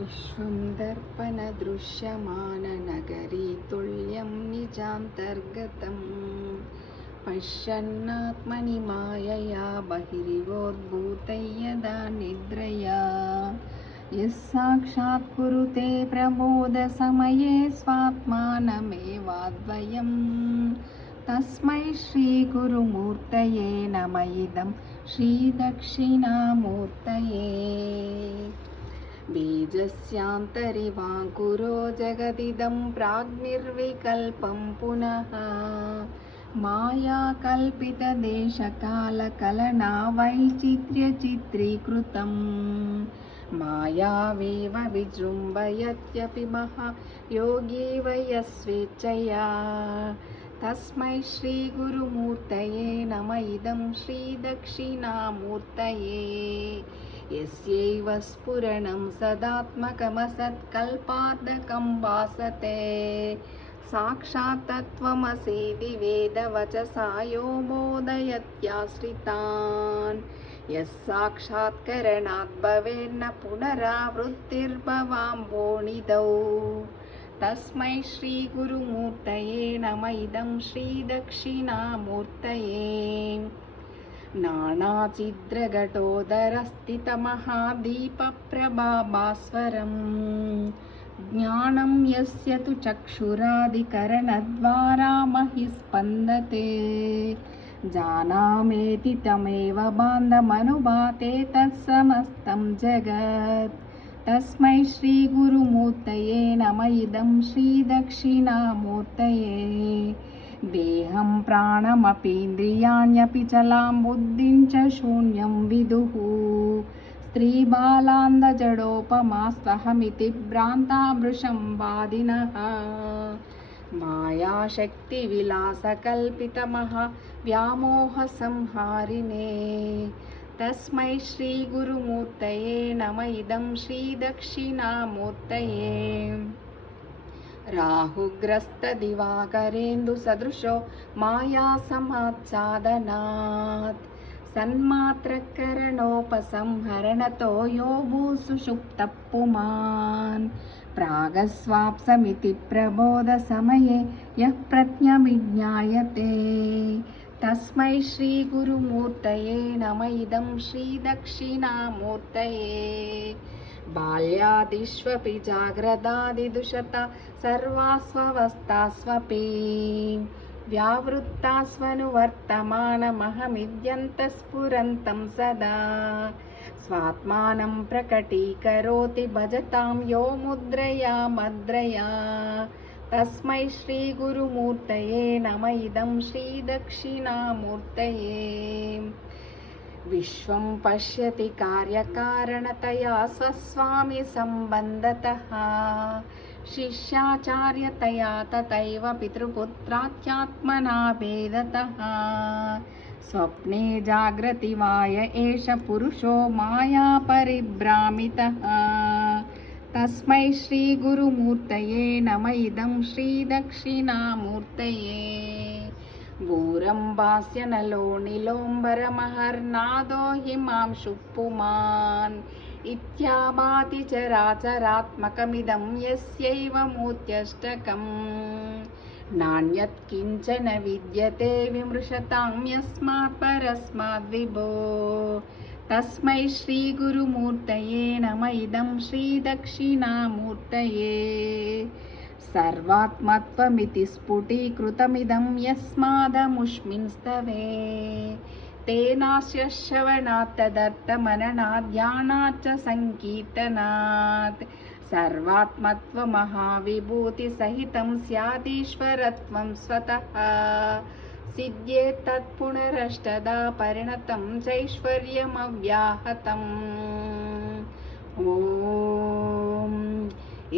विश्वं दर्पणदृश्यमाननगरी तुल्यं निजान्तर्गतं पश्यन्नात्मनि मायया बहिरिवोद्भूतं यदा निद्रया यः साक्षात् कुरुते प्रबोधसमये स्वात्मानमेवाद्वयं तस्मै श्रीगुरुमूर्तये नम इदं श्रीदक्षिणामूर्तये। बीजस्यान्तरिवाङ्कुरो जगदिदं प्राग्निर्विकल्पं पुनः मायाकल्पितदेशकालकलना वैचित्र्यचित्रीकृतं मायावेव विजृम्भयत्यपि महायोगी वयस्वेच्छया तस्मै श्रीगुरुमूर्तये नम इदं श्रीदक्षिणामूर्तये। यस्यैव स्फुरणं सदात्मकमसत्कल्पादकं भासते साक्षात् तत्त्वमसीति वेदवचसा यो मोदयत्याश्रितान् यः साक्षात्करणात् भवेन्न पुनरावृत्तिर्भवाम्भोनिधौ तस्मै श्रीगुरुमूर्तये नम इदं श्रीदक्षिणामूर्तये। नानाचिद्रघटोदरस्थितमहादीपप्रभाभास्वरं ज्ञानं यस्य तु चक्षुरादिकरणद्वारा महि स्पन्दते जानामेति तमेव बान्धमनुभाते तत्समस्तं जगत् तस्मै श्रीगुरुमूर्तये नम इदं श्रीदक्षिणामूर्तये। देहं प्राणमपीन्द्रियाण्यपि चलां बुद्धिं च शून्यं विदुः स्त्रीबालान्धजडोपमास्त्वहमिति भ्रान्ता वृषंवादिनः मायाशक्तिविलासकल्पितमहाव्यामोहसंहारिणे तस्मै श्रीगुरुमूर्तये नम इदं श्रीदक्षिणामूर्तये। राहुग्रस्तदिवाकरेन्दुसदृशो मायासमाच्छादनात् सन्मात्रकरणोपसंहरणतो यो भूसुषुप्तः पुमान् प्रागस्वाप्समिति प्रबोधसमये यः प्रज्ञाविज्ञायते तस्मै श्रीगुरुमूर्तये नम इदं श्रीदक्षिणामूर्तये। बाल्यादिष्वपि जाग्रदादिदुषता सर्वास्वस्थास्वपि व्यावृत्तास्वनुवर्तमानमहमिद्यन्तस्फुरन्तं सदा स्वात्मानं प्रकटीकरोति भजतां यो मुद्रया मद्रया तस्मै श्रीगुरुमूर्तये नम इदं श्रीदक्षिणामूर्तये। विश्वं पश्यति कार्यकारणतया स्वस्वामी सम्बन्धतः शिष्याचार्यतया तथैव पितृपुत्राख्यात्मना भेदतः स्वप्ने जाग्रति वाय एष पुरुषो माया परिभ्रामितः तस्मै श्रीगुरुमूर्तये नम इदं श्रीदक्षिणामूर्तये। घोरं भास्यनलो नीलोम्बरमहर्नादो हिमांशुः पुमान् इत्याभाति चराचरात्मकमिदं यस्यैव मूर्त्यष्टकं नान्यत् किञ्चन विद्यते विमृशतां यस्मात् परस्माद्विभो तस्मै श्रीगुरुमूर्तये नम इदं श्रीदक्षिणामूर्तये। सर्वात्मत्वमिति स्फुटीकृतमिदं यस्मादमुष्मिन् स्तवे तेनास्य श्रवणात् तदर्थमननात् ध्यानात् च सङ्कीर्तनात् सर्वात्मत्वमहाविभूतिसहितं स्यादीश्वरत्वं स्वतः सिद्ध्येत् तत्पुनरष्टदा परिणतं चैश्वर्यमव्याहतम्। ॐ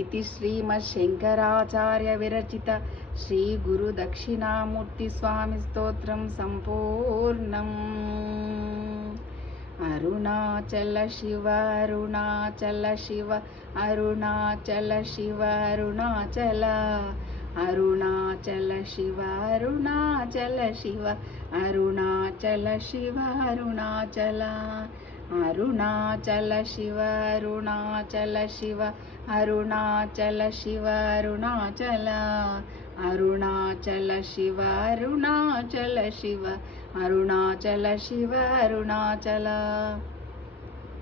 इति श्रीमच्छङ्कराचार्यविरचित श्रीगुरुदक्षिणामूर्तिस्वामिस्तोत्रं सम्पूर्णम्। अरुणाचल शिव अरुणाचल शिव अरुणाचल शिव अरुणाचल अरुणाचल शिव अरुणाचल शिव अरुणाचल शिव अरुणाचल అరుణాచల శివ అరుణాచల శివ అరుణాచల శివ అరుణాచల అరుణాచల శివ అరుణాచల శివ అరుణాచల శివ అరుణాచల